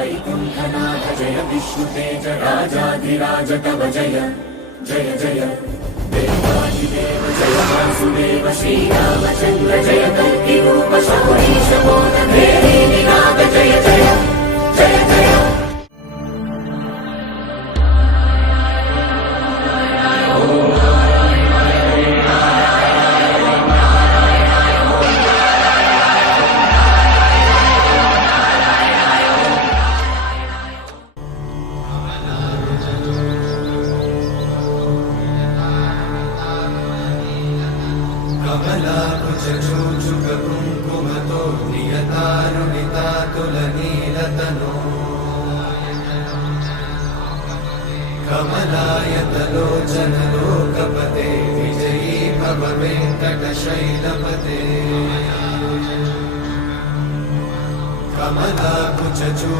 वैकुण्ठनाथ जय विष्णुतेज राजाधिराज तव जय जय जय देवाधिदेव जय वासुदेव श्रीरामचन्द्र जय कल्कि रूप शौरीश मोद भेरी निनाद जय जय जय जय कमलाकुचूचुककुङ्कुमतो नियतारुणितातुलनीलतनो कमलायतलोचनलोकपते विजयी भव वेङ्कटशैलपते कमलाकुचूचु